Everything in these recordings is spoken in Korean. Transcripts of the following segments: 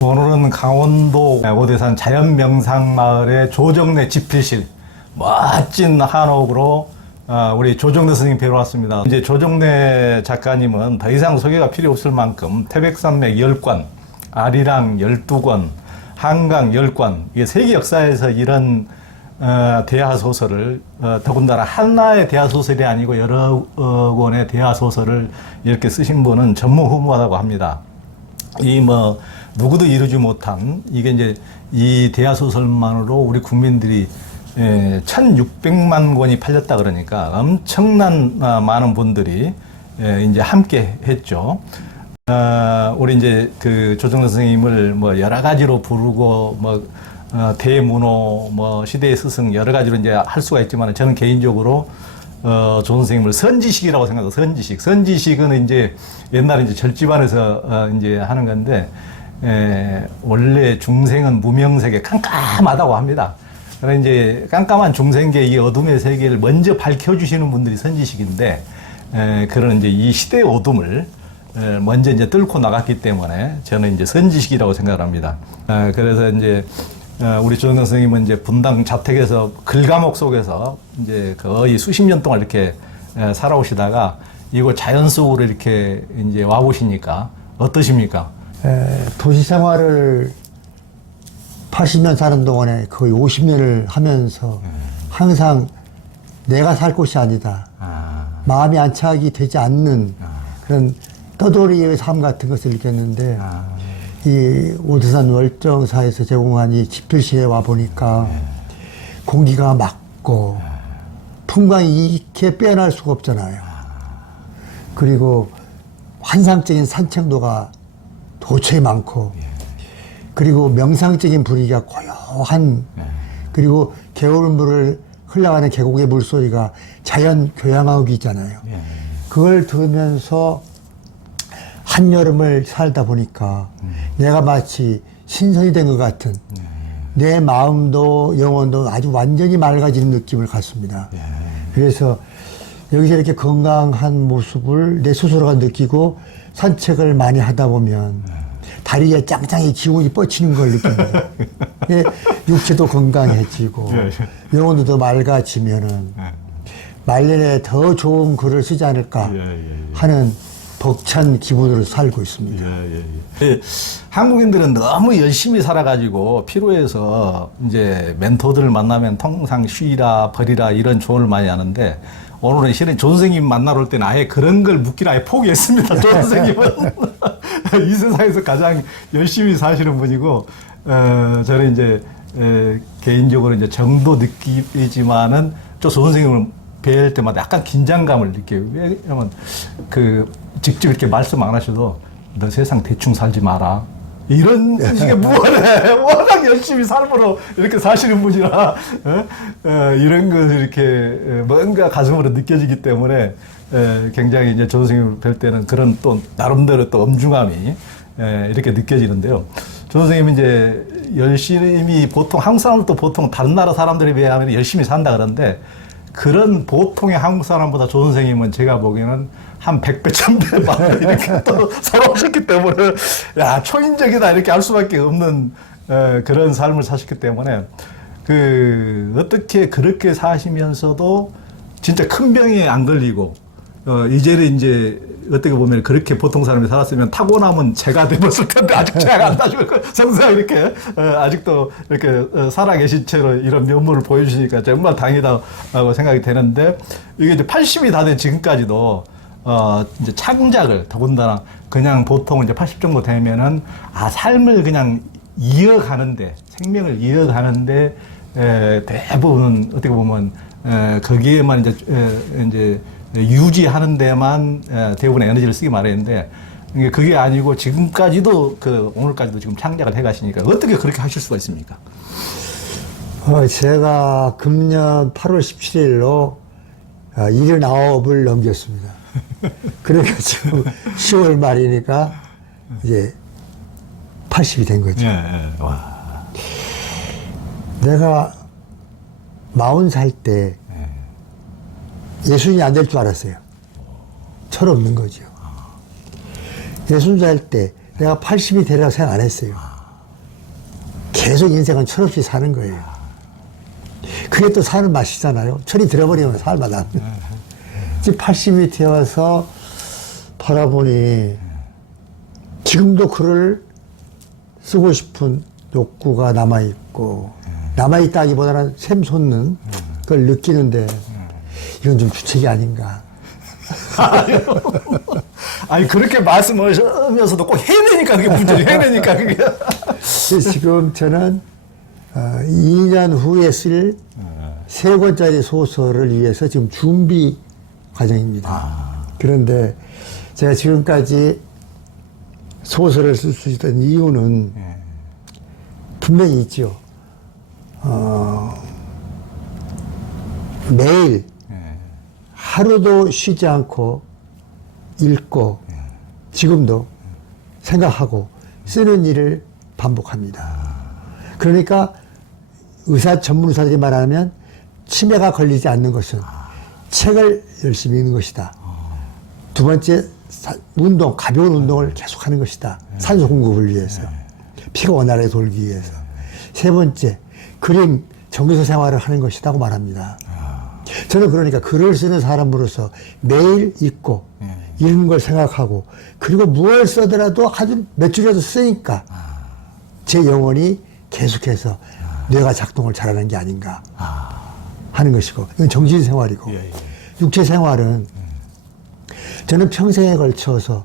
오늘은 강원도 오대산 자연명상마을의 조정래 집필실 멋진 한옥으로 우리 조정래 선생님 뵈러 왔습니다. 이제 조정래 작가님은 더 이상 소개가 필요 없을 만큼 태백산맥 10권, 아리랑 12권, 한강 10권, 이게 세계 역사에서 이런 대하소설을 더군다나 하나의 대하소설이 아니고 여러 권의 대하소설을 이렇게 쓰신 분은 전무후무하다고 합니다. 누구도 이루지 못한, 이게 이제 이 대하소설만으로 우리 국민들이 1600만 권이 팔렸다 그러니까 엄청난 많은 분들이 이제 함께 했죠. 우리 이제 그 조정래 선생님을 뭐 여러 가지로 부르고 대문호, 시대의 스승 여러 가지로 이제 할 수가 있지만 저는 개인적으로 조 선생님을 선지식이라고 생각해요. 선지식. 선지식은 이제 옛날에 이제 절집안에서 이제 하는 건데, 원래 중생은 무명세계 깜깜하다고 합니다. 그래서 이제 깜깜한 중생계 이 어둠의 세계를 먼저 밝혀주시는 분들이 선지식인데, 그런 이제 이 시대의 어둠을 먼저 이제 뚫고 나갔기 때문에 저는 이제 선지식이라고 생각을 합니다. 그래서 이제 우리 조정래 선생님은 이제 분당 자택에서 글감옥 속에서 이제 거의 수십 년 동안 이렇게 살아오시다가 이곳 자연 속으로 이렇게 이제 와보시니까 어떠십니까? 도시 생활을 80년 사는 동안에 거의 50년을 하면서 항상 내가 살 곳이 아니다. 마음이 안착이 되지 않는 그런 떠돌이의 삶 같은 것을 느꼈는데 이 오대산 월정사에서 제공한 이 집필실에 와 보니까 공기가 맑고 풍광이 이렇게 빼어날 수가 없잖아요. 그리고 환상적인 산책로가 도처에 많고, 그리고 명상적인 분위기가 고요한, 그리고 개울물을 흘러가는 계곡의 물소리가 자연 교양하고 있잖아요. 그걸 들으면서 한여름을 살다 보니까 내가 마치 신선이 된 것 같은, 내 마음도 영혼도 아주 완전히 맑아지는 느낌을 갖습니다. 그래서 여기서 이렇게 건강한 모습을 내 스스로가 느끼고 산책을 많이 하다 보면 다리에 짱짱이 기운이 뻗치는 걸 느낍니다. 육체도 건강해지고 영혼도 더 맑아지면은 말년에 더 좋은 글을 쓰지 않을까 하는 벅찬 기분으로 살고 있습니다. 한국인들은 너무 열심히 살아가지고 피로해서 이제 멘토들을 만나면 통상 쉬라 버리라 이런 조언을 많이 하는데, 오늘은 실은 조 선생님 만나러 올 때는 아예 그런 걸 묻기를 아예 포기했습니다. 조 선생님은 이 세상에서 가장 열심히 사시는 분이고, 저는 이제 개인적으로 이제 정도 느끼지만은 조 선생님을 뵐 때마다 약간 긴장감을 느껴요. 왜냐면 직접 이렇게 말씀 안 하셔도 너 세상 대충 살지 마라, 이런 식의 무언에 워낙 열심히 삶으로 이렇게 사시는 분이라 이런 것을 이렇게 뭔가 가슴으로 느껴지기 때문에 굉장히 이제 조 선생님을 뵐 때는 그런 또 나름대로 또 엄중함이 이렇게 느껴지는데요. 조 선생님이 이제 열심히, 보통 한국 사람도 보통 다른 나라 사람들에 비하면 열심히 산다 그러는데, 그런 보통의 한국 사람보다 조 선생님은 제가 보기에는 한 100배, 1000배 많이 이렇게 또 살아오셨기 때문에, 야, 초인적이다 이렇게 할 수밖에 없는 그런 삶을 사셨기 때문에, 어떻게 그렇게 사시면서도 진짜 큰 병에 안 걸리고, 이제는 이제 어떻게 보면 그렇게 보통 사람이 살았으면 타고나면 재가 되었을 텐데, 아직 재가 안 나시고 성상 이렇게 아직도 이렇게 살아계신 채로 이런 면모를 보여주시니까 정말 다행이다고 생각이 되는데, 이게 이제 80이 다 된 지금까지도 이제 창작을, 더군다나 그냥 보통 이제 80 정도 되면은 삶을 그냥 이어가는데, 생명을 이어가는데 대부분 어떻게 보면 거기에만 이제 유지하는 데만 대부분의 에너지를 쓰기 마련인데, 그게 아니고 지금까지도 오늘까지도 지금 창작을 해 가시니까 어떻게 그렇게 하실 수가 있습니까? 제가 금년 8월 17일로 79을 넘겼습니다. 그러니까 지금 10월 말이니까 이제 80이 된 거죠. 와. 내가 40살 때 예순이 안 될 줄 알았어요. 철없는 거죠. 예순 살 때 내가 80이 되리라 생각 안 했어요. 계속 인생은 철없이 사는 거예요. 그게 또 사는 맛이잖아요. 철이 들어버리면 살맛 지금 80이 되어서 바라보니 지금도 글을 쓰고 싶은 욕구가 남아있고, 남아있다기보다는 샘솟는 그걸 느끼는데 이건 좀 주책이 아닌가. 아니 그렇게 말씀하시면서도 꼭 해내니까 그게 문제죠. 해내니까 그게. 지금 저는 2년 후에 쓸 3권짜리 소설을 위해서 지금 준비 과정입니다. 그런데 제가 지금까지 소설을 쓸 수 있던 이유는 분명히 있죠. 매일 하루도 쉬지 않고 읽고 지금도 생각하고 쓰는 일을 반복합니다. 그러니까 전문 의사들이 말하면 치매가 걸리지 않는 것은 책을 열심히 읽는 것이다. 두 번째, 운동, 가벼운 운동을 계속하는 것이다. 산소 공급을 위해서. 피가 원활하게 돌기 위해서. 세 번째, 그림, 정서 생활을 하는 것이라고 말합니다. 저는 그러니까 글을 쓰는 사람으로서 매일 읽고 읽는 걸 생각하고 그리고 무엇을 써더라도 아주 몇 줄이라도 쓰니까 제 영혼이 계속해서 뇌가 작동을 잘하는 게 아닌가 하는 것이고, 이건 정신 생활이고, 육체 생활은 저는 평생에 걸쳐서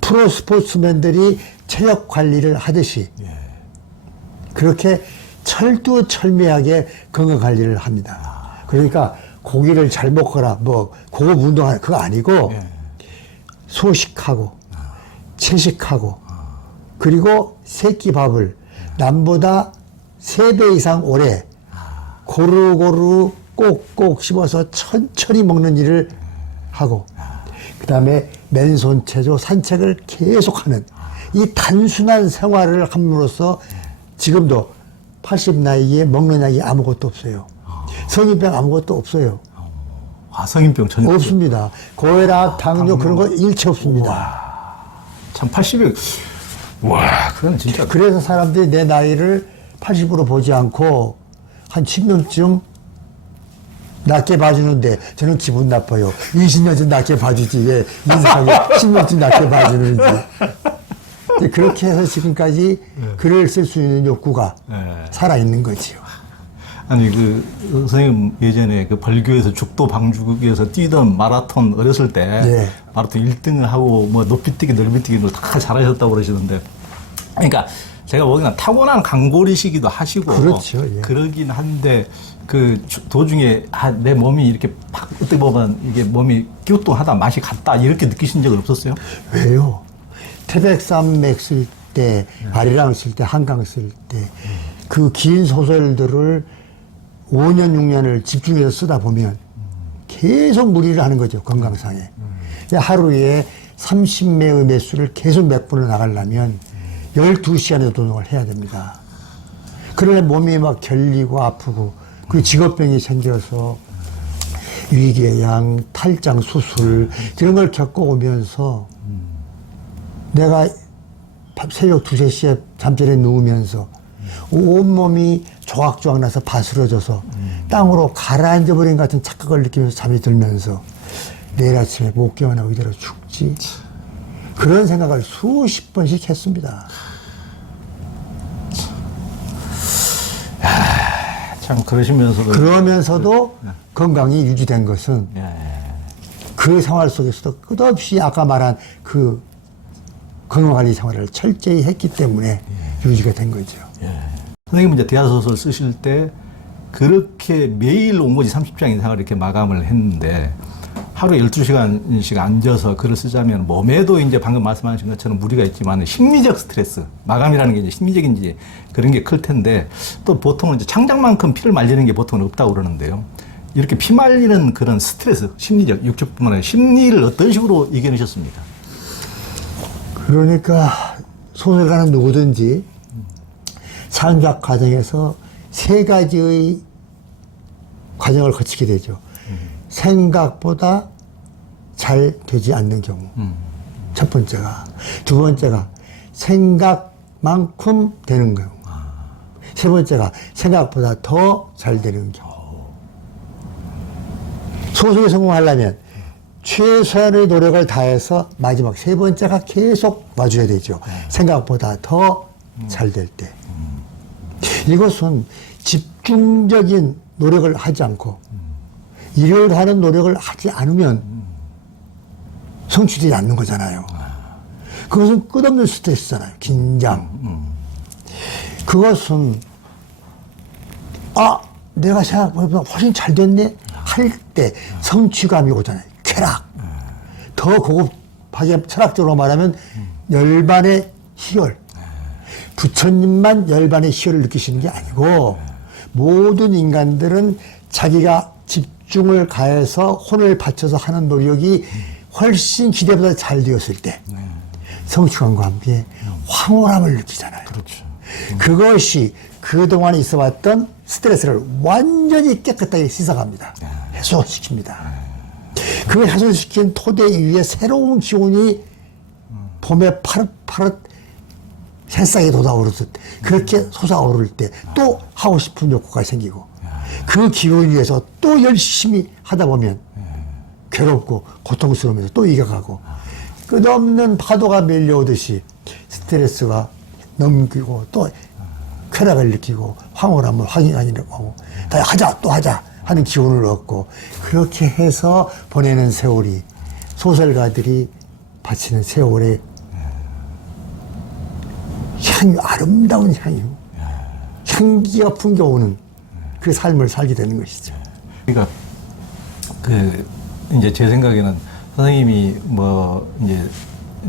프로 스포츠맨들이 체력 관리를 하듯이 그렇게 철두철미하게 건강 관리를 합니다. 그러니까 고기를 잘 먹거나 뭐 고급 운동하는 그거 아니고 소식하고 채식하고 그리고 새끼 밥을 남보다 3배 이상 오래 고루고루 꼭꼭 씹어서 천천히 먹는 일을 하고, 그 다음에 맨손 체조 산책을 계속하는 이 단순한 생활을 함으로써 지금도 80 나이에 먹는 약이 아무것도 없어요. 성인병 아무것도 없어요. 성인병 전혀 없습니다. 고혈압, 당뇨 그런 거 일체 없습니다. 우와, 참 80이 그건 진짜. 그래서 사람들이 내 나이를 80으로 보지 않고 한 10년쯤 낮게 봐주는데 저는 기분 나빠요. 20년 좀 낮게 봐주지 왜 인생하게 10년쯤 낮게 봐주는지. 그렇게 해서 지금까지 글을 쓸 수 있는 욕구가 살아있는 거지요. 아니 선생님 예전에 벌교에서 죽도 방죽에서 뛰던 마라톤 어렸을 때 마라톤 1등을 하고 뭐 높이뛰기 넓이뛰기를 다 잘하셨다고 그러시는데, 그러니까 제가 보기에는 타고난 강골이시기도 하시고 그렇죠. 그러긴 한데 도중에 내 몸이 이렇게 어떻게 보면 이게 몸이 끼우뚱하다 맛이 갔다 이렇게 느끼신 적은 없었어요? 왜요? 태백산맥 쓸 때, 아리랑 쓸 때, 한강 쓸 때 그 긴 소설들을 5년, 6년을 집중해서 쓰다 보면 계속 무리를 하는 거죠, 건강상에. 하루에 30매의 매수를 계속 몇 분을 나가려면 12시간의 노동을 해야 됩니다. 그러나 몸이 막 결리고 아프고, 그 직업병이 생겨서 위궤양, 탈장 수술, 이런 걸 겪어오면서 내가 새벽 2, 3시에 잠자리에 누우면서 온몸이 조각조각 나서 바스러져서 땅으로 가라앉아버린 같은 착각을 느끼면서 잠이 들면서 내일 아침에 못 깨어나고 이대로 죽지. 그런 생각을 수십 번씩 했습니다. 참 그러면서도 건강이 유지된 것은 그 생활 속에서도 끝없이 아까 말한 그 건강관리 생활을 철저히 했기 때문에 유지가 된 거죠. 선생님은 이제 대하소설 쓰실 때 그렇게 매일 온고지 30장 이상을 이렇게 마감을 했는데 하루에 12시간씩 앉아서 글을 쓰자면 몸에도 이제 방금 말씀하신 것처럼 무리가 있지만 심리적 스트레스, 마감이라는 게 이제 심리적인지 그런 게 클 텐데 또 보통은 이제 창작만큼 피를 말리는 게 보통은 없다고 그러는데요. 이렇게 피 말리는 그런 스트레스, 심리적, 육적뿐만 아니라 심리를 어떤 식으로 이겨내셨습니까? 그러니까 소설가는 누구든지 창작 과정에서 3가지의 과정을 거치게 되죠. 생각보다 잘 되지 않는 경우. 첫 번째가. 두 번째가 생각만큼 되는 경우. 세 번째가 생각보다 더 잘 되는 경우. 소설에 성공하려면 최소한의 노력을 다해서 마지막 세 번째가 계속 와줘야 되죠. 생각보다 더 잘 될 때. 이것은 집중적인 노력을 하지 않고 일을 하는 노력을 하지 않으면 성취되지 않는 거잖아요. 그것은 끝없는 스트레스잖아요. 긴장. 그것은 내가 생각보다 훨씬 잘 됐네 할 때 성취감이 오잖아요. 쾌락. 더 고급하게 철학적으로 말하면 열반의 희열. 부처님만 열반의 희열을 느끼시는 게 아니고 모든 인간들은 자기가 집중을 가해서 혼을 바쳐서 하는 노력이 훨씬 기대보다 잘 되었을 때 성취감과 함께 황홀함을 느끼잖아요. 그렇죠. 그것이 그동안 있어 왔던 스트레스를 완전히 깨끗하게 씻어갑니다. 해소시킵니다. 그 해소시킨 토대 위에 새로운 기운이 봄에 파릇파릇 새싹이 돋아오르듯 그렇게 솟아오를 때 또 하고 싶은 욕구가 생기고 그 기운 위에서 또 열심히 하다 보면 괴롭고 고통스러우면서 또 이겨가고 끝없는 파도가 밀려오듯이 스트레스가 넘기고 또 쾌락을 느끼고 황홀함을 확인하고 다 하자 또 하자 하는 기운을 얻고 그렇게 해서 보내는 세월이 소설가들이 바치는 세월의 향유, 아름다운 향유, 향기가 풍겨오는 그 삶을 살게 되는 것이죠. 그러니까 이제 제 생각에는 선생님이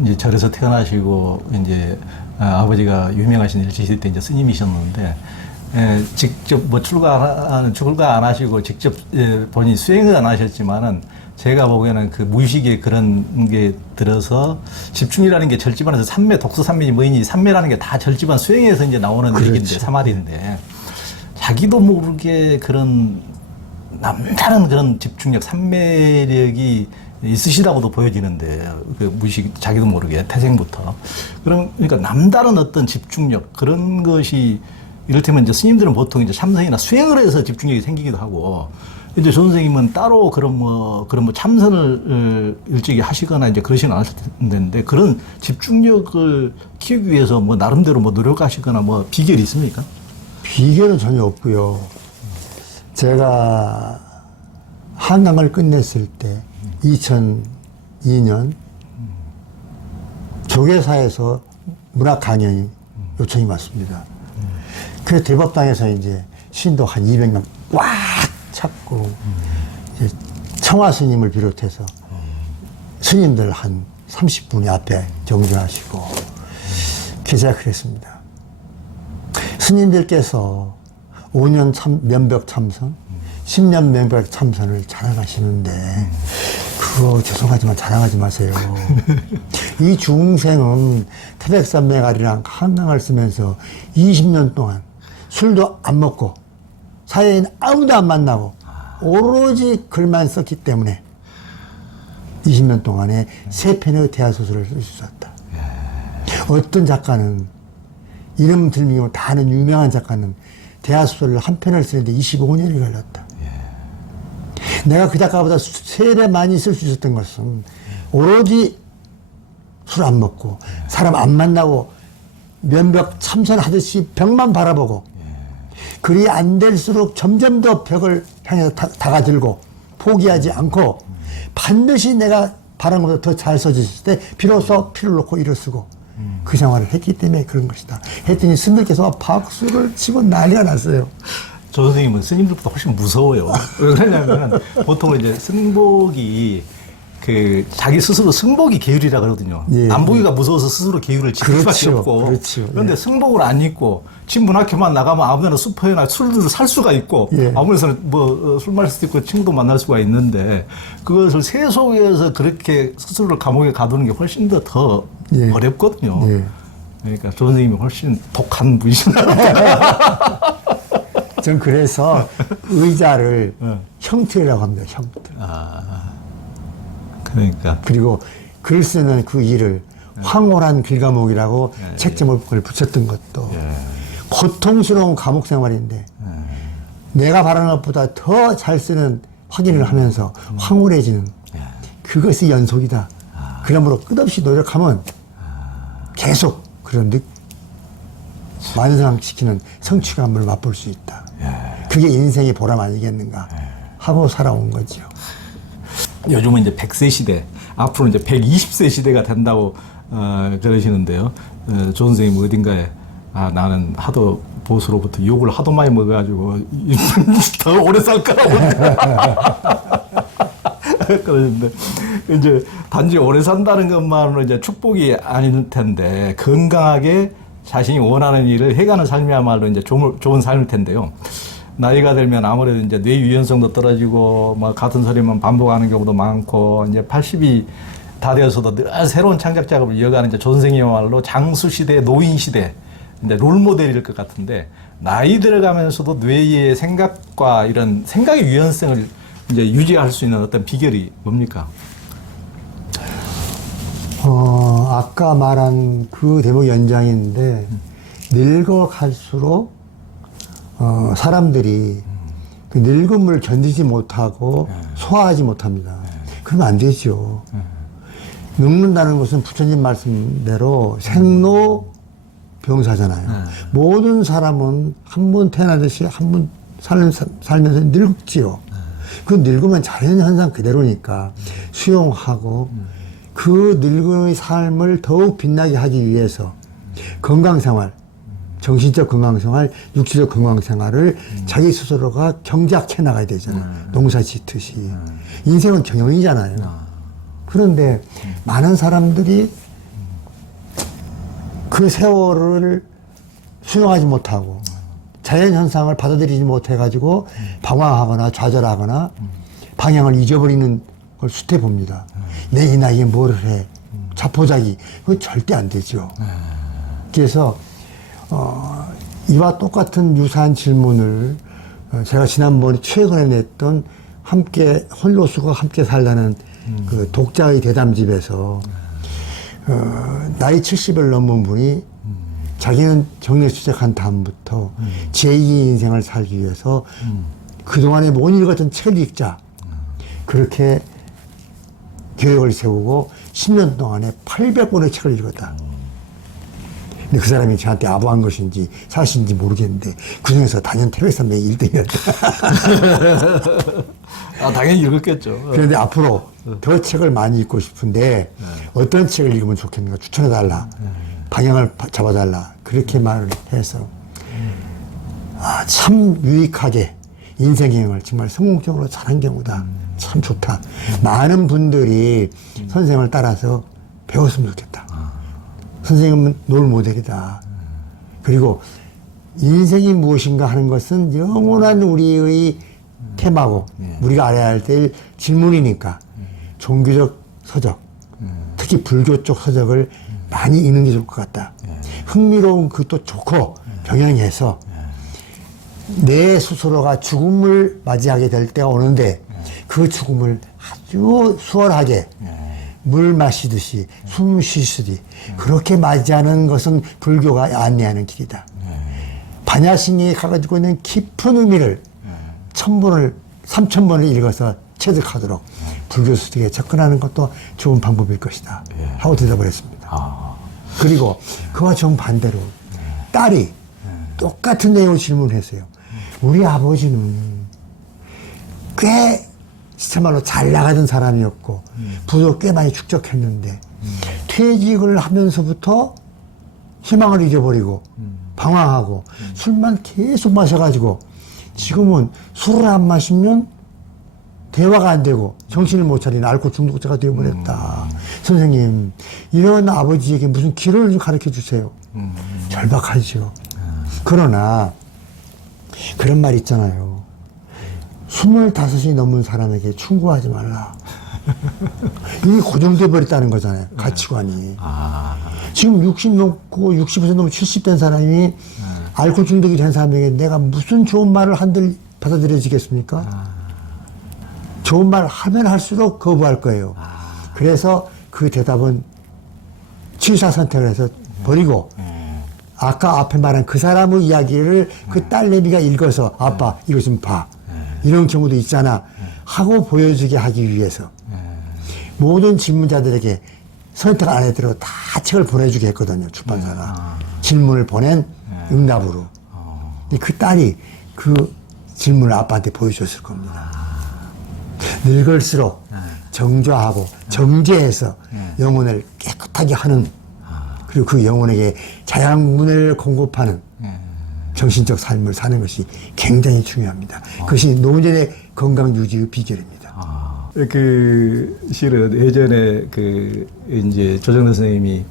이제 절에서 태어나시고 이제 아버지가 유명하신 일제시대 때 이제 스님이셨는데 직접 출가 안 하시고 직접 본인이 수행을 안 하셨지만은 제가 보기에는 그 무의식에 그런 게 들어서 집중이라는 게 절집안에서 삼매, 독서 삼매니 뭐니 삼매라는 게 다 절집안 수행에서 이제 나오는 그렇죠. 얘기인데 사말인데 자기도 모르게 그런 남다른 그런 집중력, 삼매력이 있으시다고도 보여지는데 그 무의식 자기도 모르게 태생부터 그러니까 남다른 어떤 집중력 그런 것이 이를테면 이제 스님들은 보통 이제 참선이나 수행을 해서 집중력이 생기기도 하고 이제 조 선생님은 따로 그런 참선을 일찍이 하시거나 이제 그러시는 않을 텐데 그런 집중력을 키우기 위해서 나름대로 노력하시거나 비결이 있습니까? 비결은 전혀 없고요. 제가 한강을 끝냈을 때 2002년 조계사에서 문학 강연이 요청이 왔습니다. 그래서 대법당에서 이제 신도 한 200명 꽉 찾고 이제 청화 스님을 비롯해서 스님들 한 30분이 앞에 경전하시고 제가 그랬습니다. 스님들께서 5년 면벽 참선, 10년 면벽 참선을 자랑하시는데 그거 죄송하지만 자랑하지 마세요. 이 중생은 태백산맥아리랑 한강을 쓰면서 20년 동안 술도 안 먹고 사회인 아무도 안 만나고 오로지 글만 썼기 때문에 20년 동안에 3편의 대하소설을 쓸 수 있었다. 어떤 작가는 이름 들리면 다 아는 유명한 작가는 대하소설을 한 편을 쓰는데 25년이 걸렸다. 내가 그 작가보다 3배 많이 쓸 수 있었던 것은 오로지 술 안 먹고 사람 안 만나고 면벽 참선하듯이 벽만 바라보고 그리 안 될수록 점점 더 벽을 향해서 다가들고 포기하지 않고 반드시 내가 바란 것보다 더 잘 써졌을 때 비로소 피를 놓고 일을 쓰고 그 생활을 했기 때문에 그런 것이다. 했더니 스님들께서 박수를 치고 난리가 났어요. 조 선생님은 스님들보다 훨씬 무서워요. 왜 그러냐면 보통 이제 승복이 자기 스스로 승복이 계율이라 그러거든요. 예, 남복이가 무서워서 스스로 계율을 지킬 수밖에 없고. 그렇죠. 그런데 예. 승복을 안 입고 집 문 앞에만 나가면 아무데나 슈퍼에나 술을 살 수가 있고 예. 아무데서는 술 마실 수도 있고 친구도 만날 수가 있는데 그것을 세속에서 그렇게 스스로를 감옥에 가두는 게 훨씬 더 예. 어렵거든요. 예. 그러니까 조 선생님이 훨씬 독한 분이시나. 전 그래서 의자를 형틀이라고 합니다. 형틀. 그러니까. 그리고 글 쓰는 그 일을 황홀한 길가목이라고 책제목을 붙였던 것도 고통스러운 감옥 생활인데 내가 바라는 것보다 더 잘 쓰는 확인을 하면서 황홀해지는 그것이 연속이다. 그러므로 끝없이 노력하면 계속 그런 완성시키는 성취감을 맛볼 수 있다. 그게 인생의 보람 아니겠는가 하고 살아온 거죠. 요즘은 이제 100세 시대, 앞으로 이제 120세 시대가 된다고 그러시는데요. 조 선생님 어딘가에 나는 하도 보수로부터 욕을 하도 많이 먹어가지고 더 오래 살 거라고 그러는데 이제 단지 오래 산다는 것만으로 이제 축복이 아닐 텐데 건강하게 자신이 원하는 일을 해가는 삶이야말로 이제 좋은 삶일 텐데요. 나이가 들면 아무래도 이제 뇌 유연성도 떨어지고 뭐 같은 소리만 반복하는 경우도 많고 이제 80이 다 되어서도 늘 새로운 창작 작업을 이어가는 이제 조 선생님이야말로 장수 시대, 노인 시대 이제 롤 모델일 것 같은데 나이 들어가면서도 뇌의 생각과 이런 생각의 유연성을 이제 유지할 수 있는 어떤 비결이 뭡니까? 아까 말한 그 대목 연장인데 늙어갈수록 사람들이 그 늙음을 견디지 못하고 소화하지 못합니다. 그러면 안 되죠. 늙는다는 것은 부처님 말씀대로 생로병사잖아요. 모든 사람은 한 번 태어나듯이 한 번 살면서 늙지요. 그 늙으면 자연현상 그대로니까 수용하고 그 늙음의 삶을 더욱 빛나게 하기 위해서 건강생활, 정신적 건강생활, 육체적 건강생활을 자기 스스로가 경작해 나가야 되잖아요. 농사 짓듯이. 인생은 경영이잖아요. 그런데 많은 사람들이 그 세월을 수용하지 못하고 자연현상을 받아들이지 못해가지고 방황하거나 좌절하거나 방향을 잊어버리는 걸 수태 봅니다. 내 이 나이에 뭘 해. 자포자기. 그거 절대 안 되죠. 그래서 이와 똑같은 유사한 질문을 제가 지난번에 최근에 냈던 함께 홀로수가 함께 살라는 그 독자의 대담집에서 나이 70을 넘은 분이 자기는 정례 수색한 다음부터 제2의 인생을 살기 위해서 그동안에 못 읽었던 책을 읽자. 그렇게 계획을 세우고 10년 동안에 800권의 책을 읽었다. 근데 그 사람이 저한테 아부한 것인지 사실인지 모르겠는데 그 중에서 단연 태백산맥이 1등이었다. 당연히 읽었겠죠. 그런데 앞으로 더 책을 많이 읽고 싶은데 어떤 책을 읽으면 좋겠는가 추천해달라. 방향을 잡아달라. 그렇게 말을 해서 참 유익하게 인생여행을 정말 성공적으로 잘한 경우다. 참 좋다. 많은 분들이 선생을 따라서 배웠으면 좋겠다. 선생님은 롤 모델이다. 그리고 인생이 무엇인가 하는 것은 영원한 우리의 테마고 우리가 알아야 할 때 질문이니까 종교적 서적, 특히 불교 쪽 서적을 많이 읽는 게 좋을 것 같다. 흥미로운 그것도 좋고 병행해서 내 스스로가 죽음을 맞이하게 될 때가 오는데 그 죽음을 아주 수월하게 물 마시듯이 숨 쉬듯이 그렇게 맞이하는 것은 불교가 안내하는 길이다. 반야신이 가지고 있는 깊은 의미를 1000번을 3000번을 읽어서 체득하도록 불교 수득에 접근하는 것도 좋은 방법일 것이다 하고 대답을 했습니다. 그리고 그와 정반대로 딸이 똑같은 내용을 질문했어요. 우리 아버지는 꽤 정말로 잘 나가던 사람이었고 부도 꽤 많이 축적했는데 퇴직을 하면서부터 희망을 잊어버리고 방황하고 술만 계속 마셔가지고 지금은 술을 안 마시면 대화가 안 되고 정신을 못 차리는 알코올 중독자가 되어버렸다. 선생님, 이런 아버지에게 무슨 길을 좀 가르쳐 주세요. 절박하죠. 그러나 그런 말 있잖아요. 25이 넘은 사람에게 충고하지 말라. 이게 고정돼 버렸다는 거잖아요. 가치관이. 지금 60 넘고 60% 넘고 70 된 사람이 알코올 중독이 된 사람에게 내가 무슨 좋은 말을 한들 받아들여지겠습니까? 좋은 말 하면 할수록 거부할 거예요. 그래서 그 대답은 취사 선택을 해서 버리고 아까 앞에 말한 그 사람의 이야기를 그 딸내미가 읽어서 아빠 이거 좀 봐. 이런 경우도 있잖아. 하고 보여주게 하기 위해서 모든 질문자들에게 선택 안 해도 다 책을 보내주게 했거든요. 출판사가. 질문을 보낸 응답으로. 근데 그 딸이 그 질문을 아빠한테 보여줬을 겁니다. 늙을수록 정조하고 정제해서 영혼을 깨끗하게 하는 그리고 그 영혼에게 자양분을 공급하는 정신적 삶을 사는 것이 굉장히 중요합니다. 그것이 노년의 건강 유지의 비결입니다. 그 실은 예전에 이제 조정래 선생님이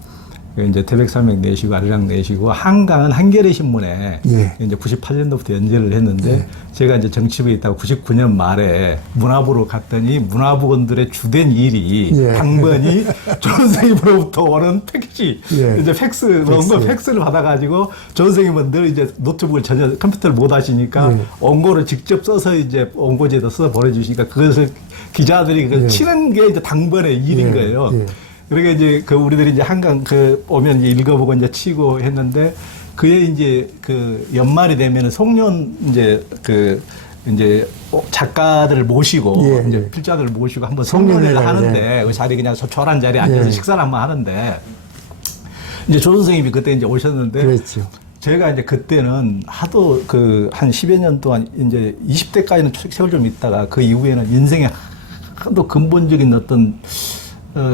이제 태백산맥 내시고 아리랑 내시고 한강은 한겨레 신문에 예. 이제 98년도부터 연재를 했는데 제가 이제 정치부에 있다가 99년 말에 문화부로 갔더니 문화부원들의 주된 일이 예. 당번이 조 선생님으로부터 오는 팩시 예. 이제 원고 팩스를 받아가지고 조 선생님은 늘 이제 노트북을 전혀 컴퓨터를 못 하시니까 예. 원고를 직접 써서 이제 원고지에다 써서 보내주시니까 그것을 기자들이 그걸 예. 치는 게 이제 당번의 일인 예. 거예요. 예. 그러니까 이제 우리들이 이제 한강 오면 이제 읽어보고 이제 치고 했는데 그에 이제 연말이 되면은 송년 이제 작가들을 모시고 예. 이제 필자들을 모시고 한번 송년회를 송년회를, 하는데 그 자리 그냥 소촐한 자리에 앉아서 예. 식사를 한번 하는데 이제 조 선생님이 그때 이제 오셨는데 그렇죠. 제가 이제 그때는 하도 한 10여 년 동안 이제 20대까지는 세월 좀 있다가 그 이후에는 인생에 하도 근본적인 어떤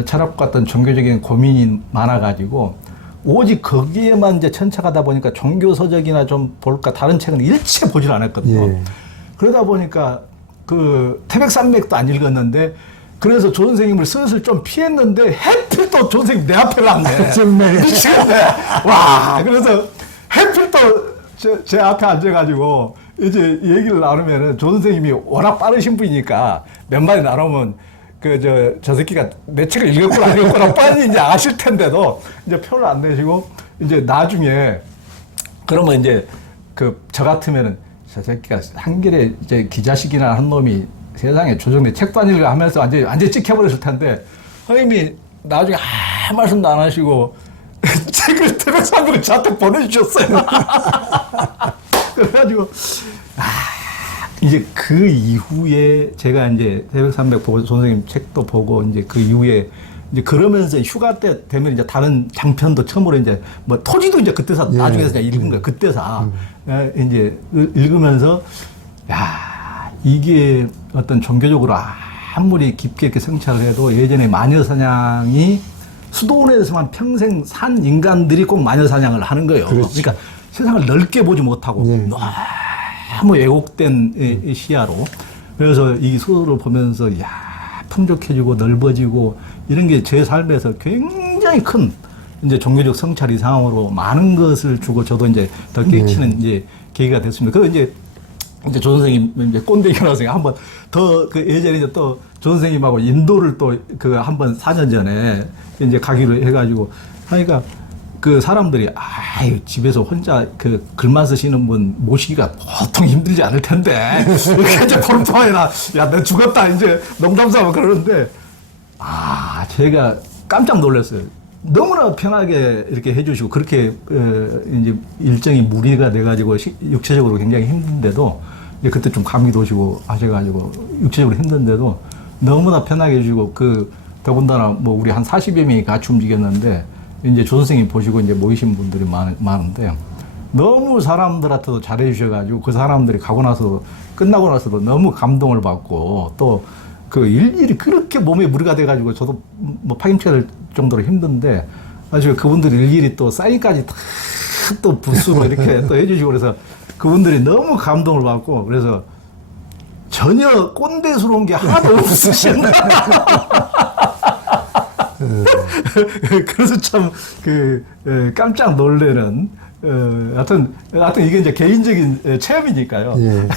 철학과 어떤 종교적인 고민이 많아가지고 오직 거기에만 이제 천착하다 보니까 종교서적이나 좀 볼까 다른 책은 일체 보질 않았거든요. 예. 그러다 보니까 태백산맥도 안 읽었는데 그래서 조 선생님을 슬슬 좀 피했는데 해필 또 조 선생님 내 앞에 왔네. 정말. 미치겠네. 와, 그래서 해필 또 제 앞에 앉아가지고 이제 얘기를 나누면은 조 선생님이 워낙 빠르신 분이니까 몇 마디 나누면 저 새끼가 내 책을 읽었구나 안 읽었구나 뻔히 이제 아실 텐데도 이제 표를 안 내시고 이제 나중에 그러면 이제 저 같으면은 저 새끼가 한겨레 이제 기자식이나 한 놈이 세상에 조정래 책도 안 읽어 하면서 완전히 찍혀버렸을 텐데 선생님이 나중에 아무 말씀도 안 하시고 책을 태백산맥을 저한테 보내주셨어요. 그래가지고 이제 그 이후에 제가 이제 태백산맥 보고 선생님 책도 보고 이제 그 이후에 이제 그러면서 휴가 때 되면 이제 다른 장편도 처음으로 이제 뭐 토지도 이제 그때서 예. 나중에 그냥 읽은 거예요. 그때서 이제 읽으면서 야 이게 어떤 종교적으로 아무리 깊게 이렇게 성찰을 해도 예전에 마녀사냥이 수도원에서만 평생 산 인간들이 꼭 마녀사냥을 하는 거예요. 그렇죠. 그러니까 세상을 넓게 보지 못하고 예. 너무 왜곡된 이 시야로 그래서 이 소설을 보면서 야 풍족해지고 넓어지고 이런 게 제 삶에서 굉장히 큰 이제 종교적 성찰 이상으로 많은 것을 주고 저도 이제 더 깨치는 이제 계기가 됐습니다. 그 이제 조 선생님 이제 꼰대 교수님 한번 더 예전에 이제 또 조 선생님하고 인도를 또 한번 4년 전에 이제 가기로 해가지고 하니까 사람들이 아유 집에서 혼자 글만 쓰시는 분 모시기가 보통 힘들지 않을 텐데 이렇게 이제 폴포에나 야 너 죽었다 이제 농담삼아 그러는데 제가 깜짝 놀랐어요. 너무나 편하게 이렇게 해주시고 그렇게 이제 일정이 무리가 돼가지고 육체적으로 굉장히 힘든데도 이제 그때 좀 감기도 오시고 하셔가지고 육체적으로 힘든데도 너무나 편하게 해주고 더군다나 뭐 우리 한 40여 명이 같이 움직였는데 이제 조 선생님 보시고 이제 모이신 분들이 많은데 너무 사람들한테도 잘해주셔가지고 그 사람들이 끝나고 나서도 너무 감동을 받고 또 일일이 그렇게 몸에 무리가 돼가지고 저도 뭐 파김치가 될 정도로 힘든데 아주 그분들이 일일이 또 사인까지 다 또 부스로 이렇게 또 해주시고 그래서 그분들이 너무 감동을 받고 그래서 전혀 꼰대스러운 게 하나도 없으신 그래서 참 깜짝 놀래는 하여튼 이게 이제 개인적인 체험이니까요. 예.